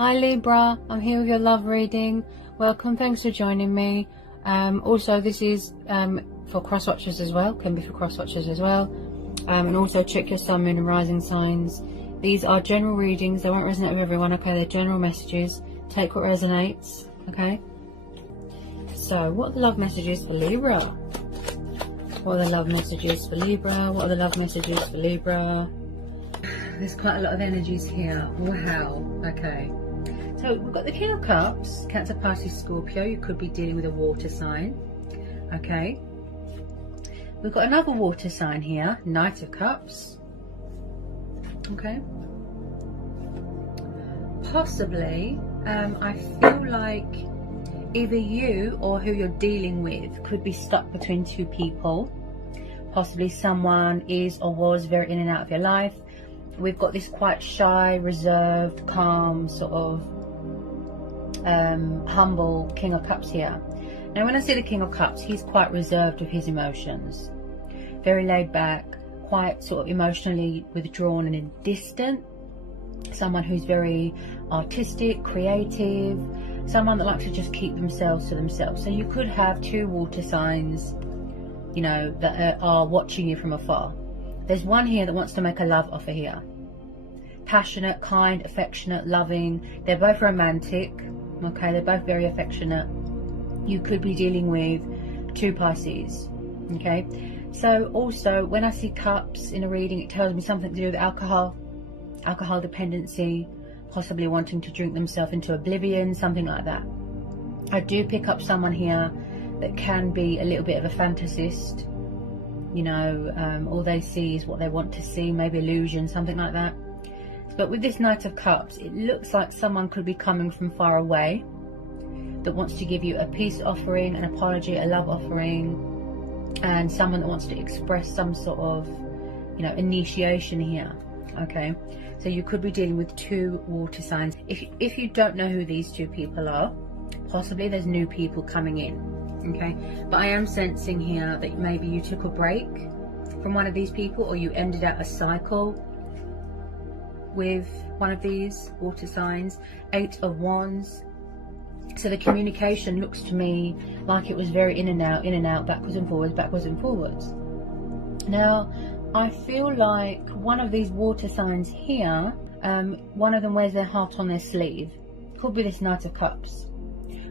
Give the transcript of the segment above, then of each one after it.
Hi Libra, I'm here with your love reading. Welcome, thanks for joining me. Also this is for cross watchers as well, can be for cross watchers as well. And also check your sun, moon and rising signs. These are general readings, they won't resonate with everyone, okay? They're general messages. Take what resonates, okay? So what are the love messages for Libra? What are the love messages for Libra? What are the love messages for Libra? There's quite a lot of energies here. Wow, okay. So we've got the King of Cups, Cancer, Pisces, Scorpio. You could be dealing with a water sign, okay. We've got another water sign here, Knight of Cups, okay. Possibly, I feel like either you or who you're dealing with could be stuck between two people. Possibly someone is or was very in and out of your life. We've got this quite shy, reserved, calm, sort of humble King of Cups here. Now when I see the King of Cups, he's quite reserved with his emotions, very laid back, quite sort of emotionally withdrawn and distant. Someone who's very artistic, creative, someone that likes to just keep themselves to themselves. So you could have two water signs, you know, that are watching you from afar. There's one here that wants to make a love offer here. Passionate, kind, affectionate, loving. They're both romantic, okay? They're both very affectionate. You could be dealing with two Pisces, okay? So also, when I see cups in a reading, it tells me something to do with alcohol dependency, possibly wanting to drink themselves into oblivion, something like that. I do pick up someone here that can be a little bit of a fantasist. You know, all they see is what they want to see, maybe illusion, something like that. But with this Knight of Cups, it looks like someone could be coming from far away that wants to give you a peace offering, an apology, a love offering, and someone that wants to express some sort of, you know, initiation here, okay? So you could be dealing with two water signs. If you don't know who these two people are, possibly there's new people coming in, okay? But I am sensing here that maybe you took a break from one of these people, or you ended out a cycle with one of these water signs. 8 of Wands. So the communication looks to me like it was very in and out, backwards and forwards, backwards and forwards. Now, I feel like one of these water signs here, one of them wears their heart on their sleeve. Could be this Knight of Cups,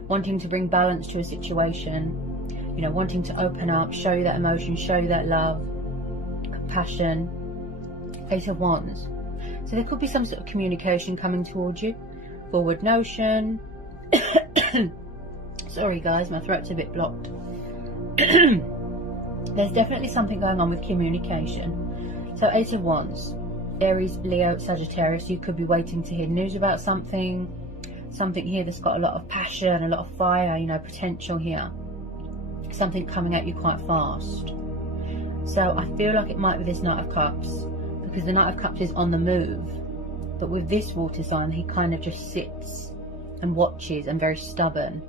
wanting to bring balance to a situation, you know, wanting to open up, show you that emotion, show you that love, compassion. 8 of Wands. So there could be some sort of communication coming towards you. Forward notion. Sorry guys, my throat's a bit blocked. There's definitely something going on with communication. So 8 of Wands. Aries, Leo, Sagittarius. You could be waiting to hear news about something. Something here that's got a lot of passion, a lot of fire, you know, potential here. Something coming at you quite fast. So I feel like it might be this Knight of Cups, because the Knight of Cups is on the move. But with this water sign, he kind of just sits and watches and very stubborn,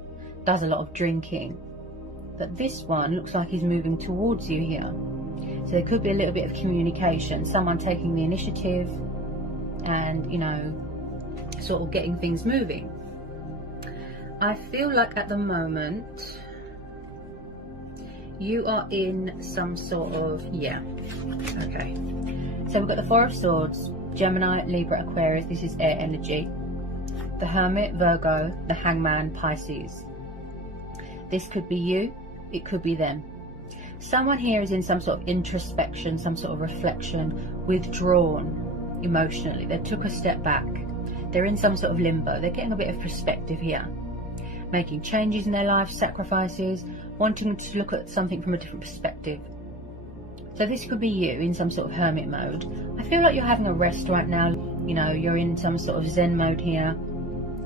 does a lot of drinking. But this one looks like he's moving towards you here. So there could be a little bit of communication, someone taking the initiative and, you know, sort of getting things moving. I feel like at the moment you are in some sort of, yeah, okay. So we've got the Four of Swords, Gemini, Libra, Aquarius. This is air energy. The Hermit, Virgo, the Hangman, Pisces. This could be you, it could be them. Someone here is in some sort of introspection, some sort of reflection, withdrawn emotionally. They took a step back. They're in some sort of limbo. They're getting a bit of perspective here. Making changes in their life, sacrifices, wanting to look at something from a different perspective. So this could be you in some sort of hermit mode. I feel like you're having a rest right now. You know, you're in some sort of Zen mode here.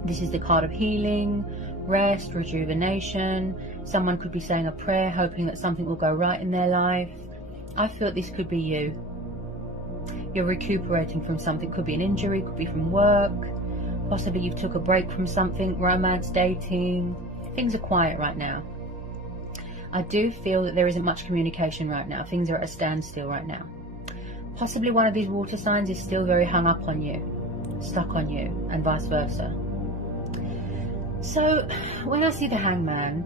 This is the card of healing, rest, rejuvenation. Someone could be saying a prayer, hoping that something will go right in their life. I feel this could be you. You're recuperating from something. Could be an injury, could be from work. Possibly you've took a break from something, romance, dating. Things are quiet right now. I do feel that there isn't much communication right now. Things are at a standstill right now. Possibly one of these water signs is still very hung up on you, stuck on you, and vice versa. So when I see the Hangman,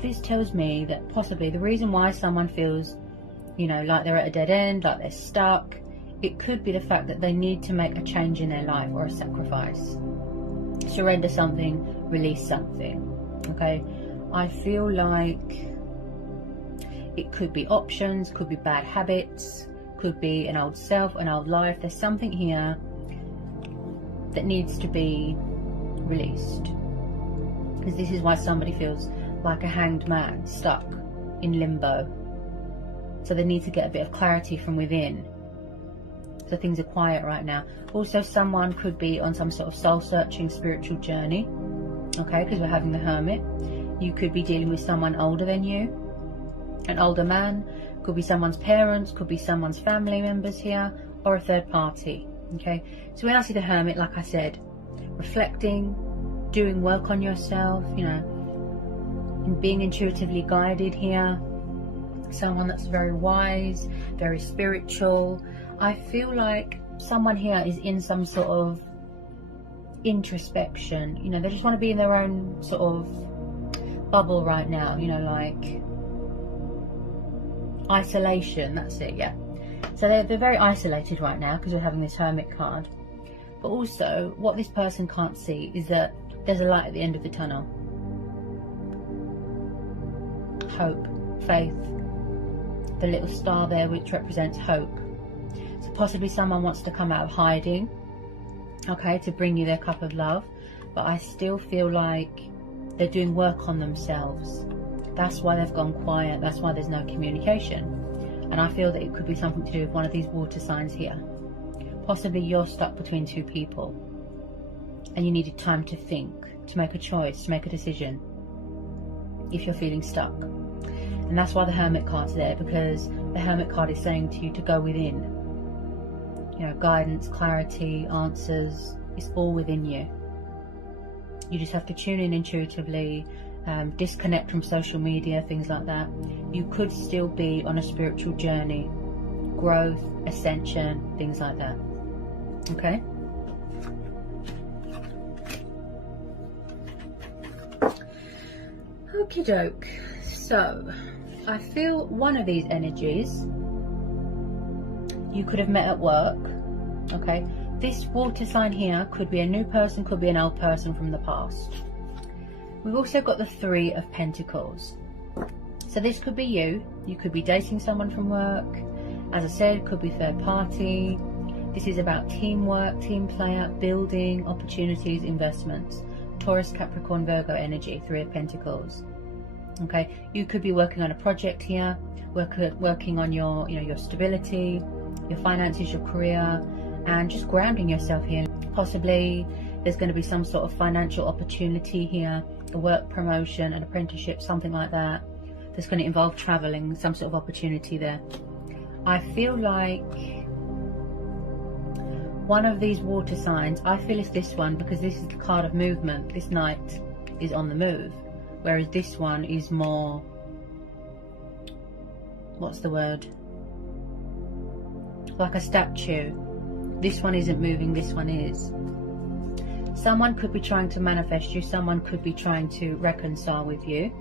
this tells me that possibly the reason why someone feels, you know, like they're at a dead end, like they're stuck, it could be the fact that they need to make a change in their life or a sacrifice. Surrender something, release something. Okay, I feel like it could be options, could be bad habits, could be an old self, an old life. There's something here that needs to be released, because this is why somebody feels like a hanged man, stuck in limbo. So they need to get a bit of clarity from within. So things are quiet right now. Also, someone could be on some sort of soul-searching spiritual journey. Okay, because we're having the Hermit. You could be dealing with someone older than you, an older man. Could be someone's parents, could be someone's family members here, or a third party. Okay, so when I see the Hermit, like I said, reflecting, doing work on yourself, you know, and being intuitively guided here. Someone that's very wise, very spiritual. I feel like someone here is in some sort of introspection. You know, they just want to be in their own sort of bubble right now, you know, like isolation. That's it, yeah. So they're very isolated right now because we're having this Hermit card. But also, what this person can't see is that there's a light at the end of the tunnel. Hope, faith, the little star there which represents hope. So possibly someone wants to come out of hiding, okay, to bring you their cup of love. But I still feel like they're doing work on themselves. That's why they've gone quiet. That's why there's no communication. And I feel that it could be something to do with one of these water signs here. Possibly you're stuck between two people and you needed time to think, to make a choice, to make a decision if you're feeling stuck. And that's why the Hermit card's there, because the Hermit card is saying to you to go within. You know, guidance, clarity, answers, it's all within you. You just have to tune in intuitively, disconnect from social media, things like that. You could still be on a spiritual journey, growth, ascension, things like that. Okay? Okie doke. So, I feel one of these energies you could have met at work. Okay? This water sign here could be a new person, could be an old person from the past. We've also got the Three of Pentacles. So this could be you. You could be dating someone from work. As I said, could be third party. This is about teamwork, team player, building, opportunities, investments. Taurus, Capricorn, Virgo energy, Three of Pentacles. Okay, you could be working on a project here, working on your, you know, your stability, your finances, your career, and just grounding yourself here. Possibly there's going to be some sort of financial opportunity here, a work promotion, an apprenticeship, something like that. That's going to involve traveling, some sort of opportunity there. I feel like one of these water signs, I feel it's this one, because this is the card of movement. This knight is on the move, whereas this one is more, what's the word, like a statue. This one isn't moving, this one is. Someone could be trying to manifest you, someone could be trying to reconcile with you.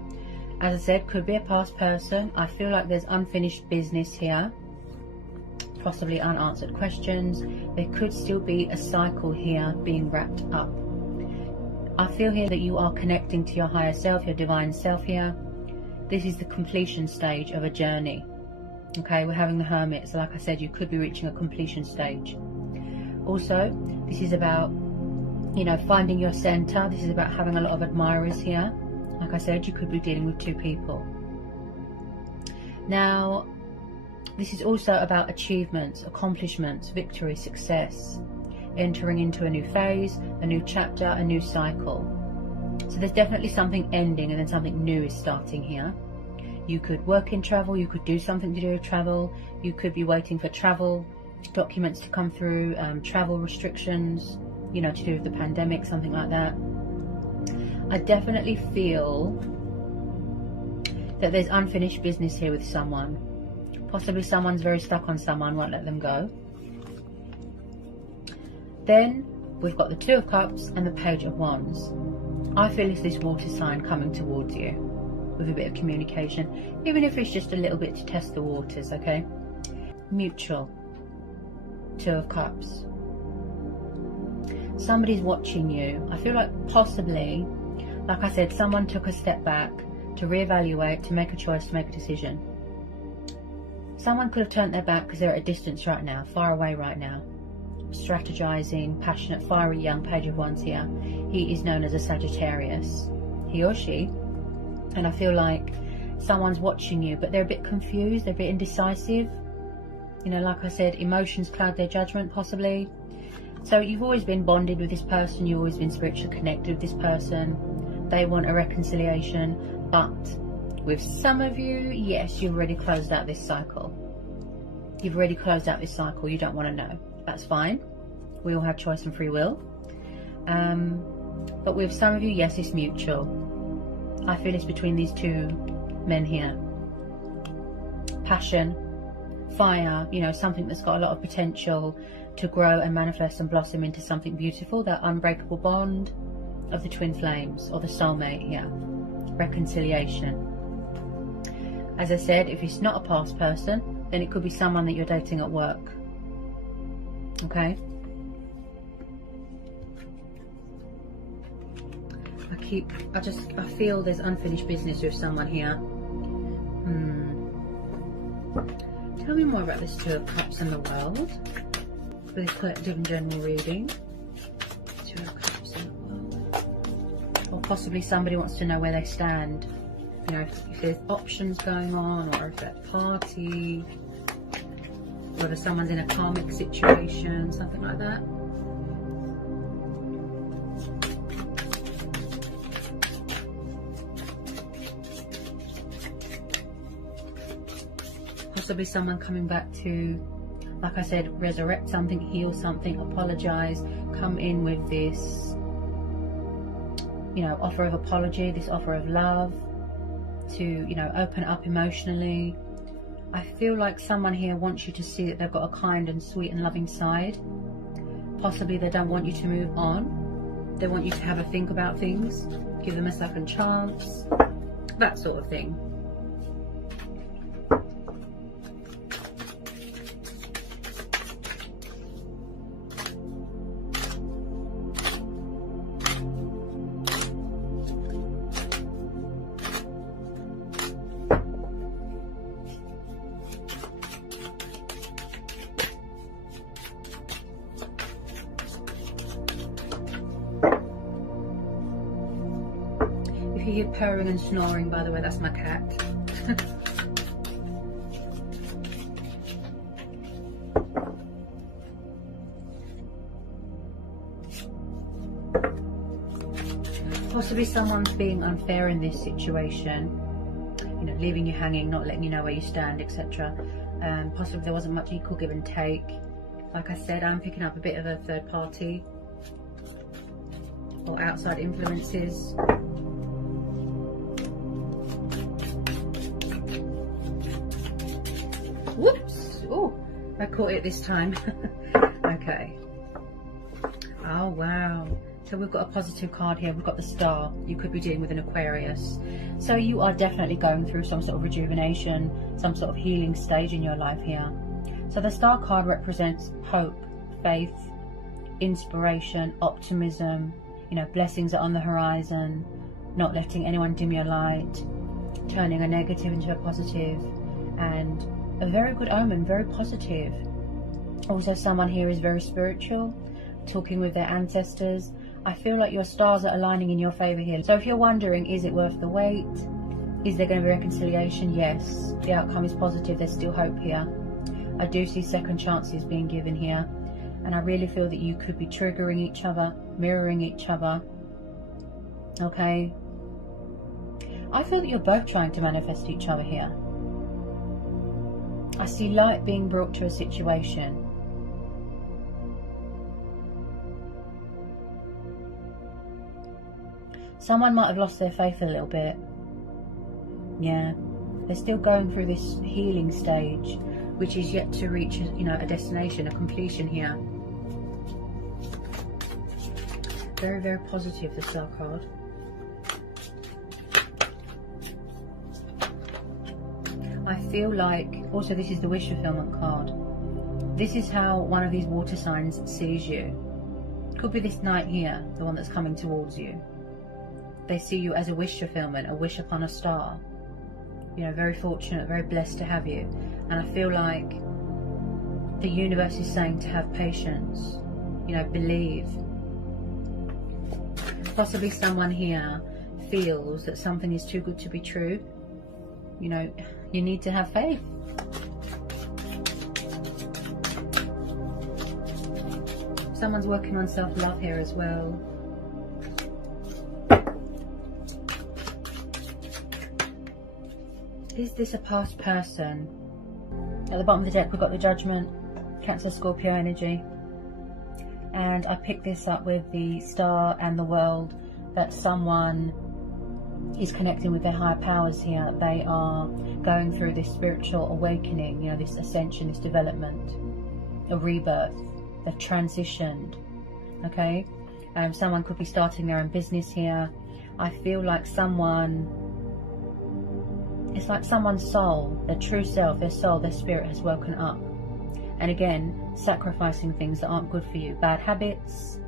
As I said, could be a past person. I feel like there's unfinished business here, possibly unanswered questions. There could still be a cycle here being wrapped up. I feel here that you are connecting to your higher self, your divine self here. This is the completion stage of a journey. Okay, we're having the Hermit, so like I said, you could be reaching a completion stage. Also, this is about, you know, finding your center. This is about having a lot of admirers here. Like I said, you could be dealing with two people. Now, this is also about achievements, accomplishments, victory, success, entering into a new phase, a new chapter, a new cycle. So there's definitely something ending and then something new is starting here. You could work in travel, you could do something to do with travel, you could be waiting for travel documents to come through, travel restrictions, you know, to do with the pandemic, something like that. I definitely feel that there's unfinished business here with someone. Possibly someone's very stuck on someone, won't let them go. Then we've got the Two of Cups and the Page of Wands. I feel it's this water sign coming towards you with a bit of communication, even if it's just a little bit to test the waters, okay? Mutual. 2 of Cups. Somebody's watching you. I feel like possibly, like I said, someone took a step back to reevaluate, to make a choice, to make a decision. Someone could have turned their back because they're at a distance right now, far away right now. Strategizing, passionate, fiery, young. Page of Wands here. He is known as a Sagittarius, he or she. And I feel like someone's watching you, but they're a bit confused, they're a bit indecisive. You know, like I said, emotions cloud their judgment, possibly. So you've always been bonded with this person, you've always been spiritually connected with this person. They want a reconciliation, but with some of you, yes, you've already closed out this cycle. You've already closed out this cycle, you don't want to know. That's fine. We all have choice and free will. But with some of you, yes, it's mutual. I feel it's between these 2 men here. Passion, fire, you know, something that's got a lot of potential to grow and manifest and blossom into something beautiful. That unbreakable bond of the twin flames, or the soulmate here. Reconciliation. As I said, if it's not a past person, then it could be someone that you're dating at work. Okay? I feel there's unfinished business with someone here. Tell me more about this 2 of Cups in the world. For this collective and general reading. 2 of Cups in the world. Or possibly somebody wants to know where they stand. You know, if there's options going on, or if they're at a party, whether someone's in a karmic situation, something like that. Possibly someone coming back to, like I said, resurrect something, heal something, apologize, come in with this, you know, offer of apology, this offer of love, to, you know, open up emotionally. I feel like someone here wants you to see that they've got a kind and sweet and loving side. Possibly they don't want you to move on. They want you to have a think about things, give them a second chance, that sort of thing. If you hear purring and snoring, by the way, that's my cat. Possibly someone's being unfair in this situation, you know, leaving you hanging, not letting you know where you stand, etc. Possibly there wasn't much equal give and take. Like I said, I'm picking up a bit of a third party or outside influences. Whoops! Oh, I caught it this time. Okay. Oh, wow. So we've got a positive card here. We've got the Star. You could be dealing with an Aquarius. So you are definitely going through some sort of rejuvenation, some sort of healing stage in your life here. So the Star card represents hope, faith, inspiration, optimism. You know, blessings are on the horizon, not letting anyone dim your light, turning a negative into a positive, and a very good omen, very positive. Also, someone here is very spiritual, talking with their ancestors. I feel like your stars are aligning in your favor here. So if you're wondering, is it worth the wait? Is there going to be reconciliation? Yes. The outcome is positive. There's still hope here. I do see second chances being given here. And I really feel that you could be triggering each other, mirroring each other. Okay? I feel that you're both trying to manifest each other here. I see light being brought to a situation. Someone might have lost their faith a little bit. Yeah. They're still going through this healing stage, which is yet to reach, you know, a destination, a completion here. Very, very positive, the Star card. feel like, also this is the wish fulfillment card. This is how one of these water signs sees you. Could be this knight here, the one that's coming towards you. They see you as a wish fulfillment, a wish upon a star. You know, very fortunate, very blessed to have you. And I feel like the universe is saying to have patience, you know, believe. Possibly someone here feels that something is too good to be true. You know, you need to have faith. Someone's working on self-love here as well. Is this a past person? At the bottom of the deck we've got the Judgment, Cancer, Scorpio energy. And I picked this up with the Star and the World, that someone is connecting with their higher powers here. They are going through this spiritual awakening, you know, this ascension, this development, a rebirth. They've transitioned, okay? Someone could be starting their own business here. I feel like someone, it's like someone's soul, their true self, their soul, their spirit has woken up. And again, sacrificing things that aren't good for you. Bad habits,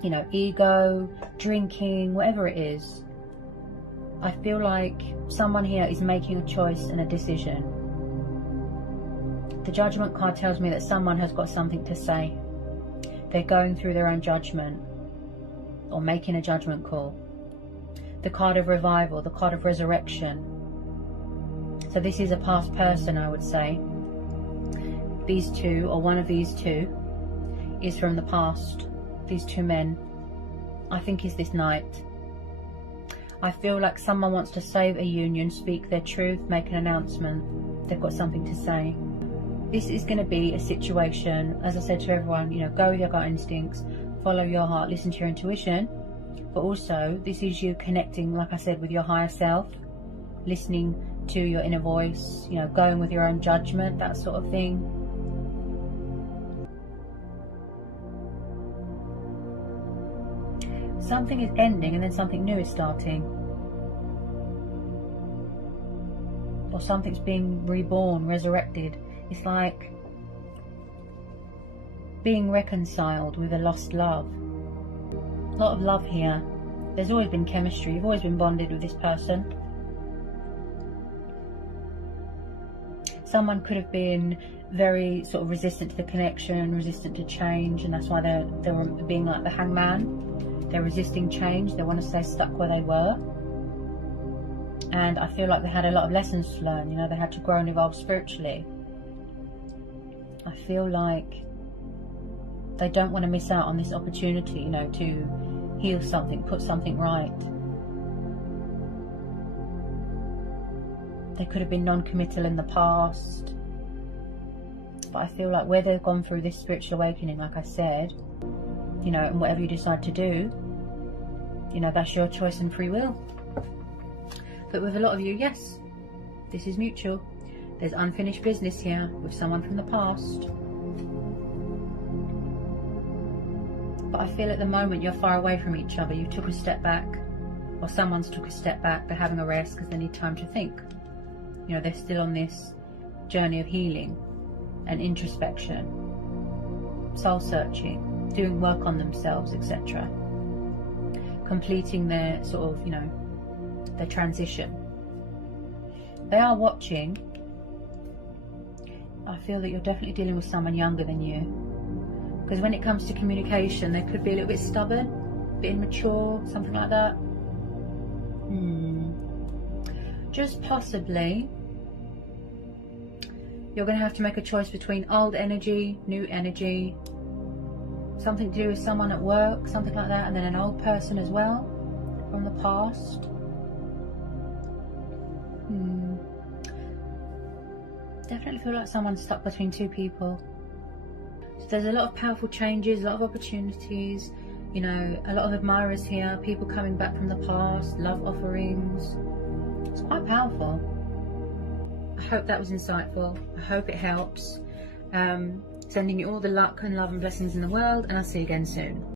you know, ego, drinking, whatever it is. I feel like someone here is making a choice and a decision. The Judgment card tells me that someone has got something to say. They're going through their own judgment or making a judgment call. The card of revival, the card of resurrection. So this is a past person, I would say. These two, or one of these two, is from the past. These two men, I think, is this knight. I feel like someone wants to save a union, speak their truth, make an announcement. They've got something to say. This is going to be a situation, as I said to everyone, you know, go with your gut instincts, follow your heart, listen to your intuition. But also, this is you connecting, like I said, with your higher self, listening to your inner voice, you know, going with your own judgment, that sort of thing. Something is ending and then something new is starting. Or something's being reborn, resurrected. It's like being reconciled with a lost love. A lot of love here. There's always been chemistry. You've always been bonded with this person. Someone could have been very sort of resistant to the connection, resistant to change, and that's why they were being like the hangman. They're resisting change. They want to stay stuck where they were. And I feel like they had a lot of lessons to learn. You know, they had to grow and evolve spiritually. I feel like they don't want to miss out on this opportunity, you know, to heal something, put something right. They could have been non-committal in the past. But I feel like where they've gone through this spiritual awakening, like I said, you know, and whatever you decide to do, you know, that's your choice and free will. But with a lot of you, yes, this is mutual. There's unfinished business here with someone from the past. But I feel at the moment you're far away from each other. You took a step back, or someone's took a step back. They're having a rest because they need time to think. You know, they're still on this journey of healing and introspection, soul searching, doing work on themselves, etc. Completing their sort of, you know, their transition. They are watching. I feel that you're definitely dealing with someone younger than you. Because when it comes to communication, they could be a little bit stubborn, a bit immature, something like that. Just possibly, you're going to have to make a choice between old energy, new energy, something to do with someone at work, something like that, and then an old person as well from the past. Definitely feel like someone's stuck between two people. So there's a lot of powerful changes, a lot of opportunities, you know, a lot of admirers here, people coming back from the past, love offerings. It's quite powerful. I hope that was insightful. I hope it helps. Sending you all the luck and love and blessings in the world, and I'll see you again soon.